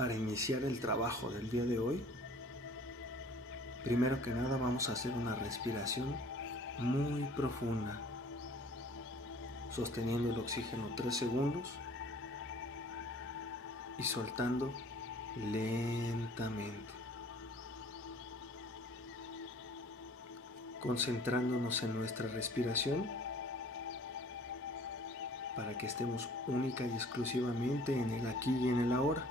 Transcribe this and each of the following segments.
Para iniciar el trabajo del día de hoy, primero que nada vamos a hacer una respiración muy profunda, sosteniendo el oxígeno 3 segundos y soltando lentamente, concentrándonos en nuestra respiración para que estemos única y exclusivamente en el aquí y en el ahora.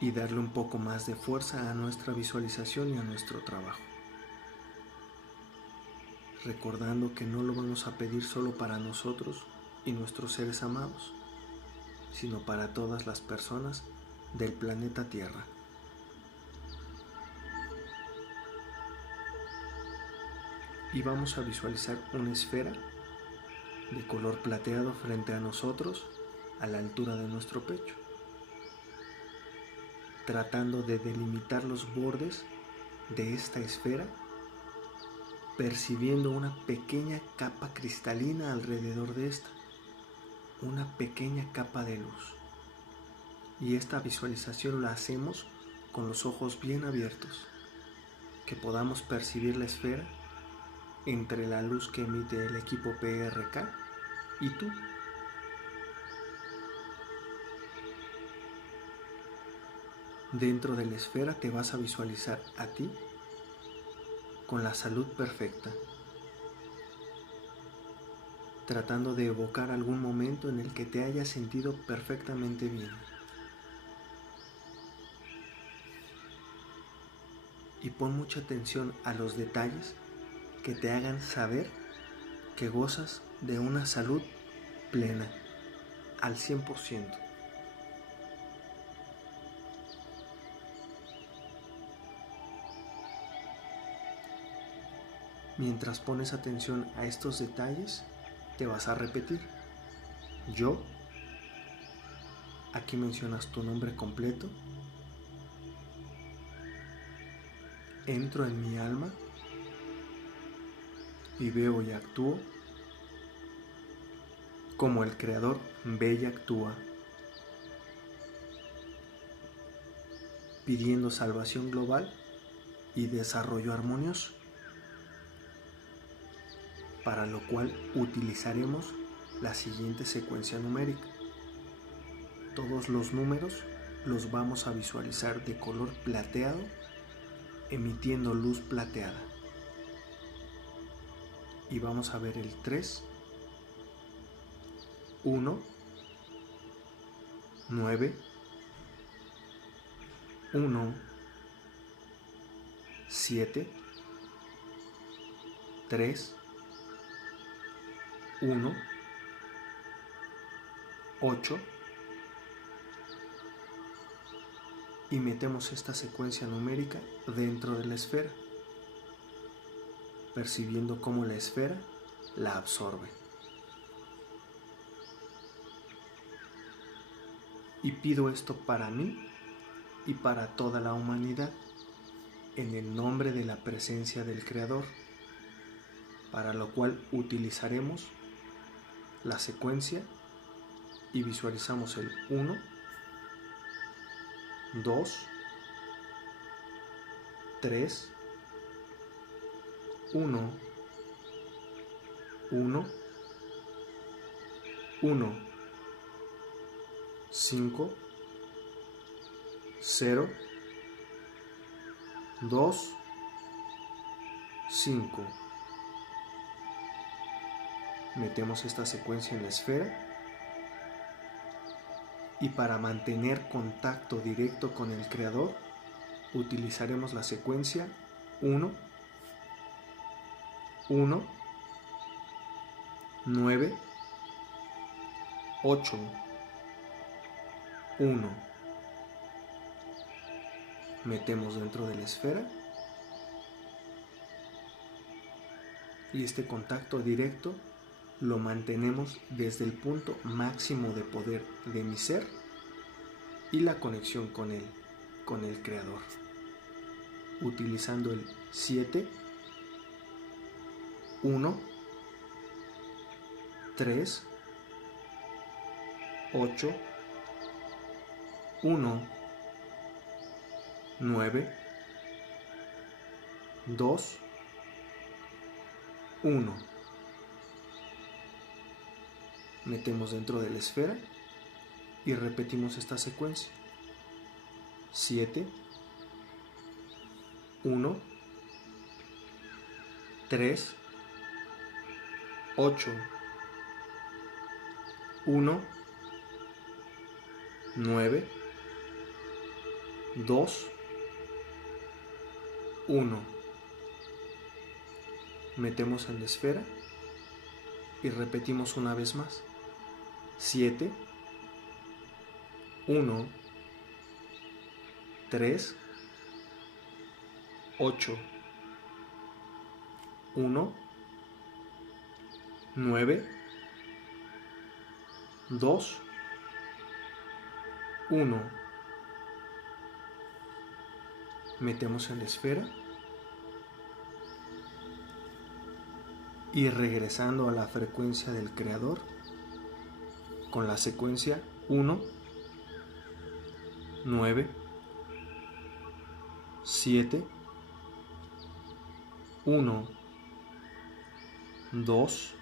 Y darle un poco más de fuerza a nuestra visualización y a nuestro trabajo. Recordando que no lo vamos a pedir solo para nosotros y nuestros seres amados, sino para todas las personas del planeta Tierra. Y vamos a visualizar una esfera de color plateado frente a nosotros a la altura de nuestro pecho, tratando de delimitar los bordes de esta esfera, percibiendo una pequeña capa cristalina alrededor de esta, una pequeña capa de luz. Y esta visualización la hacemos con los ojos bien abiertos, que podamos percibir la esfera entre la luz que emite el equipo PRK y tú. Dentro de la esfera te vas a visualizar a ti con la salud perfecta, tratando de evocar algún momento en el que te hayas sentido perfectamente bien. Y pon mucha atención a los detalles que te hagan saber que gozas de una salud plena, al 100%. Mientras pones atención a estos detalles, te vas a repetir: yo, aquí mencionas tu nombre completo, entro en mi alma y veo y actúo como el Creador ve y actúa, pidiendo salvación global y desarrollo armonioso, para lo cual utilizaremos la siguiente secuencia numérica. Todos los números los vamos a visualizar de color plateado, emitiendo luz plateada. Y vamos a ver el 3, 1, 9, 1, 7, 3, 1, 8, y metemos esta secuencia numérica dentro de la esfera, percibiendo cómo la esfera la absorbe. Y pido esto para mí y para toda la humanidad, en el nombre de la presencia del Creador, para lo cual utilizaremos la secuencia y visualizamos el 1, 2, 3, 1, 1, 1, 5, 0, 2, 5. Metemos esta secuencia en la esfera y para mantener contacto directo con el Creador utilizaremos la secuencia 1, 1, 9, 8, 1. Metemos dentro de la esfera y este contacto directo lo mantenemos desde el punto máximo de poder de mi ser y la conexión con él, con el Creador, utilizando el 7, 1, 3, 8, 1, 9, 2, 1. Metemos dentro de la esfera y repetimos esta secuencia. 7, 1, 3, 8, 1, 9, 2, 1. Metemos en la esfera y repetimos una vez más. 7, 1, 3, 8, 1, 9, 2, 1. Metemos en la esfera y regresando a la frecuencia del creador con la secuencia 1, 9, 7, 1, 2,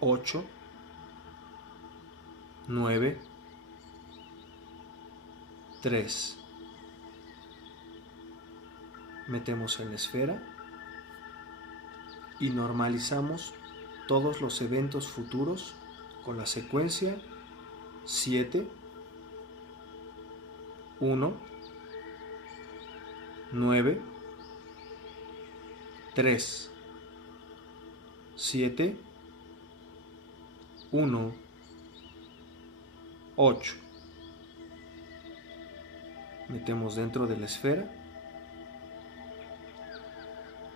8, 9, 3. Metemos en la esfera y normalizamos todos los eventos futuros con la secuencia 7, 1, 9, 3, 7, 1, 8. Metemos dentro de la esfera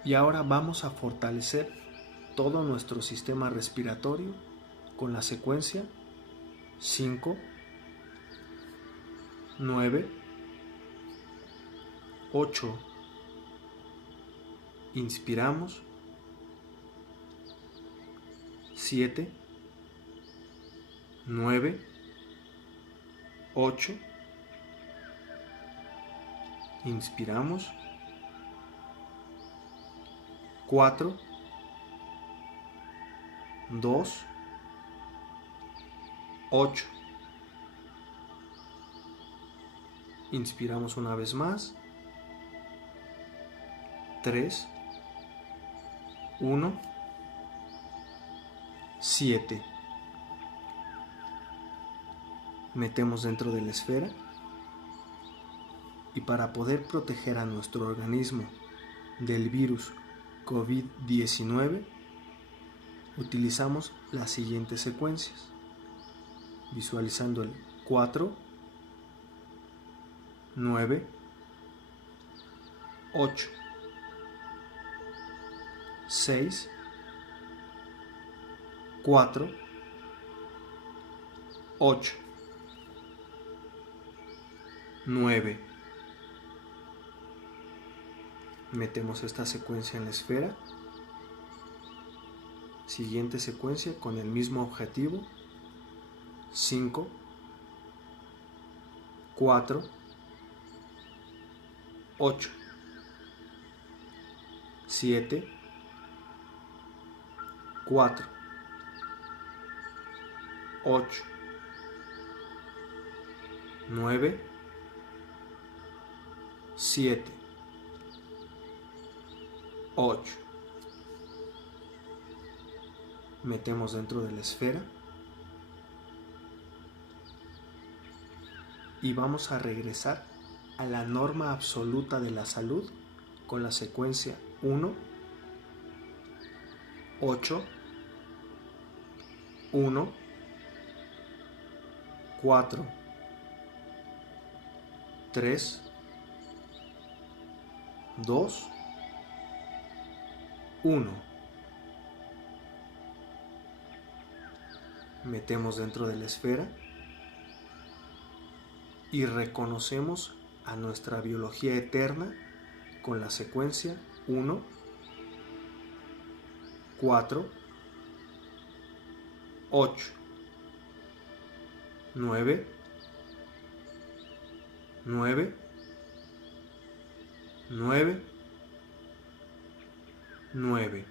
y ahora vamos a fortalecer todo nuestro sistema respiratorio con la secuencia 5, 9, 8. Inspiramos. 7, 9, 8. Inspiramos. 4, 2, 8. Inspiramos una vez más. 3, 1, 7. Metemos dentro de la esfera y para poder proteger a nuestro organismo del virus COVID-19 utilizamos las siguientes secuencias, visualizando el 4, 9, 8, 6, 4, 8, 9. Metemos esta secuencia en la esfera. Siguiente secuencia con el mismo objetivo. 5, 4, 8, 7, 4, 8, 9, 7, 8. Metemos dentro de la esfera y vamos a regresar a la norma absoluta de la salud con la secuencia 1, 8, 1, 4, 3, 2, 1. Metemos dentro de la esfera y reconocemos a nuestra biología eterna con la secuencia 1, 4, 8, 9, 9, 9, 9.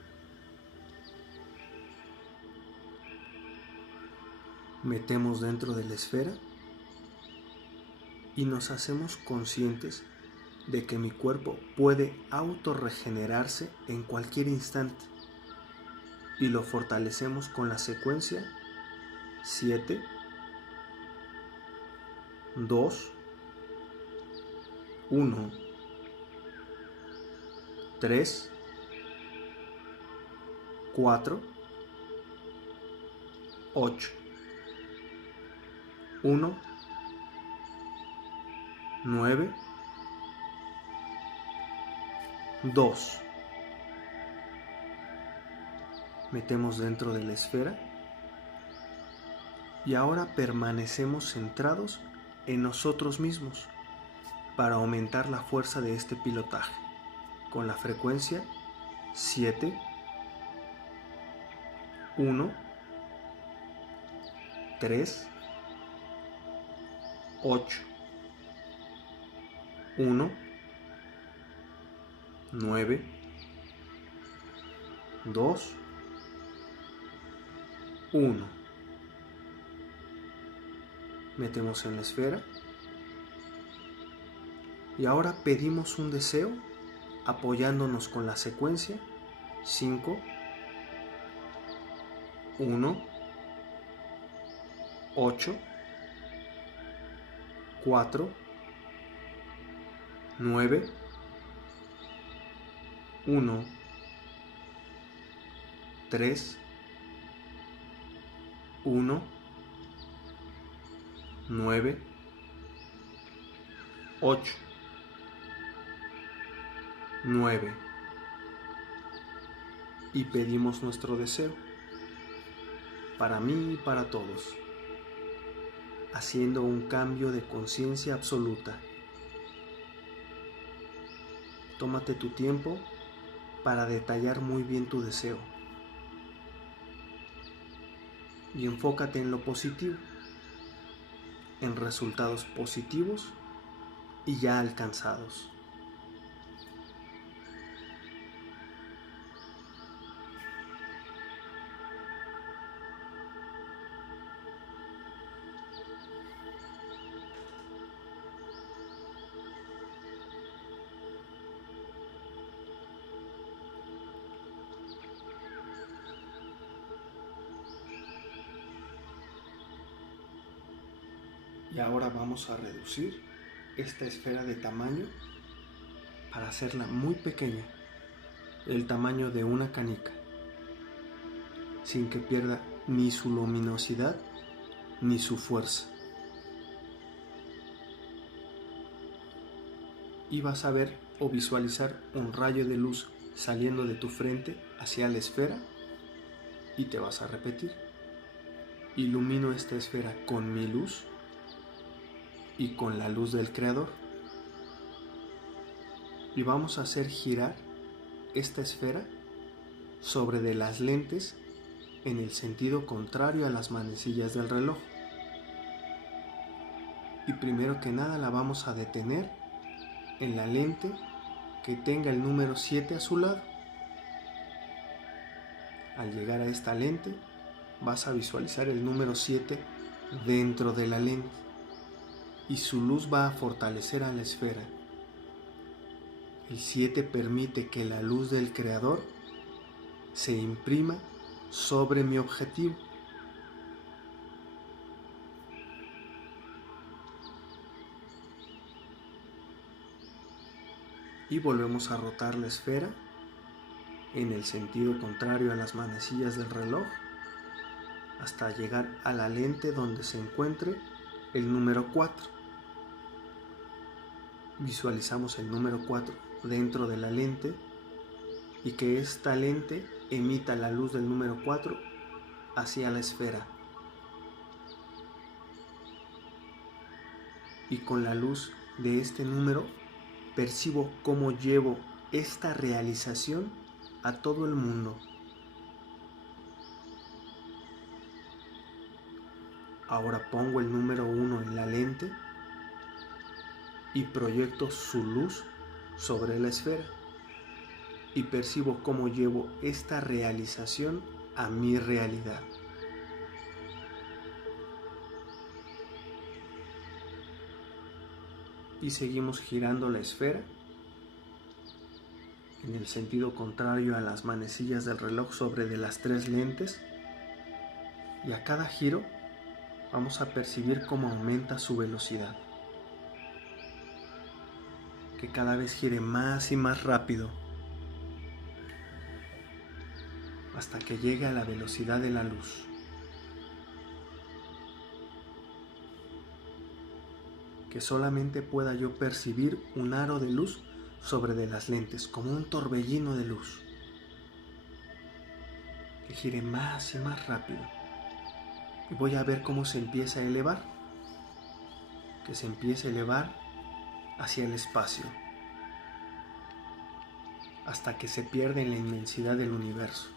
Metemos dentro de la esfera y nos hacemos conscientes de que mi cuerpo puede autorregenerarse en cualquier instante y lo fortalecemos con la secuencia 7, 2, 1, 3, 4, 8, 1, 9, 2. Metemos dentro de la esfera y ahora permanecemos centrados en nosotros mismos para aumentar la fuerza de este pilotaje con la frecuencia 7, 1, 3, 8, 1, 9, 2, 1. Metemos en la esfera y ahora pedimos un deseo apoyándonos con la secuencia 5, 1, 8, 4, 9, 1, 3, 1, 9, 8, 9. Y pedimos nuestro deseo para mí y para todos, haciendo un cambio de conciencia absoluta. Tómate tu tiempo para detallar muy bien tu deseo y enfócate en lo positivo, en resultados positivos y ya alcanzados. Y ahora vamos a reducir esta esfera de tamaño para hacerla muy pequeña, el tamaño de una canica, sin que pierda ni su luminosidad ni su fuerza. Y vas a ver o visualizar un rayo de luz saliendo de tu frente hacia la esfera y te vas a repetir: ilumino esta esfera con mi luz y con la luz del Creador. Y vamos a hacer girar esta esfera sobre de las lentes en el sentido contrario a las manecillas del reloj. Y primero que nada la vamos a detener en la lente que tenga el número 7 a su lado. Al llegar a esta lente vas a visualizar el número 7 dentro de la lente y su luz va a fortalecer a la esfera. El 7 permite que la luz del Creador se imprima sobre mi objetivo. Y volvemos a rotar la esfera en el sentido contrario a las manecillas del reloj hasta llegar a la lente donde se encuentre el número 4. Visualizamos el número 4 dentro de la lente y que esta lente emita la luz del número 4 hacia la esfera. Y con la luz de este número percibo cómo llevo esta realización a todo el mundo. Ahora pongo el número 1 en la lente y proyecto su luz sobre la esfera y percibo cómo llevo esta realización a mi realidad. Y seguimos girando la esfera en el sentido contrario a las manecillas del reloj sobre de las 3 lentes, y a cada giro vamos a percibir cómo aumenta su velocidad, que cada vez gire más y más rápido hasta que llegue a la velocidad de la luz. Que solamente pueda yo percibir un aro de luz sobre de las lentes, como un torbellino de luz, que gire más y más rápido. Y voy a ver cómo se empieza a elevar, que se empieza a elevar hacia el espacio, hasta que se pierde en la inmensidad del universo,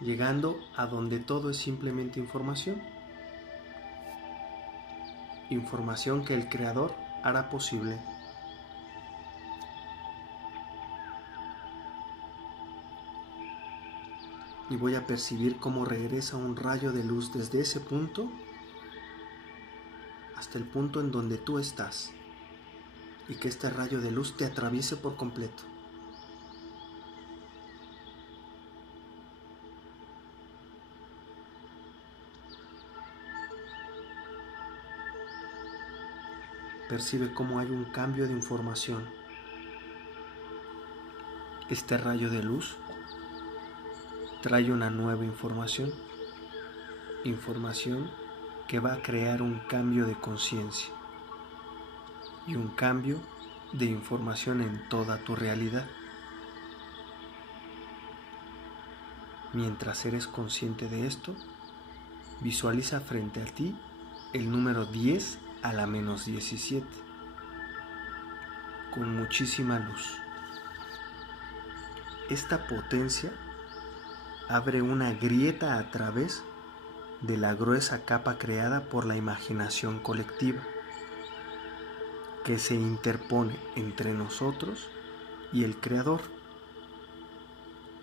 llegando a donde todo es simplemente información. Información que el Creador hará posible. Y voy a percibir cómo regresa un rayo de luz desde ese punto hasta el punto en donde tú estás, y que este rayo de luz te atraviese por completo. Percibe cómo hay un cambio de información. Este rayo de luz trae una nueva información, información que va a crear un cambio de conciencia y un cambio de información en toda tu realidad. Mientras eres consciente de esto, visualiza frente a ti el número 10 a la menos 17, con muchísima luz. Esta potencia abre una grieta a través de la gruesa capa creada por la imaginación colectiva, que se interpone entre nosotros y el Creador,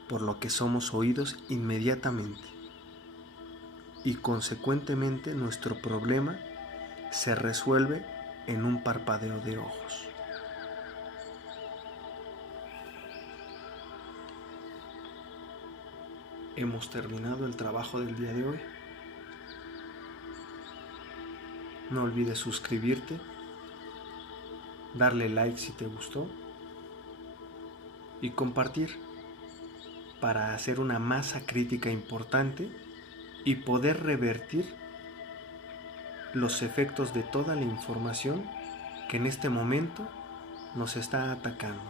por lo que somos oídos inmediatamente, y consecuentemente nuestro problema se resuelve en un parpadeo de ojos. Hemos terminado el trabajo del día de hoy. No olvides suscribirte, darle like si te gustó y compartir para hacer una masa crítica importante y poder revertir los efectos de toda la información que en este momento nos está atacando.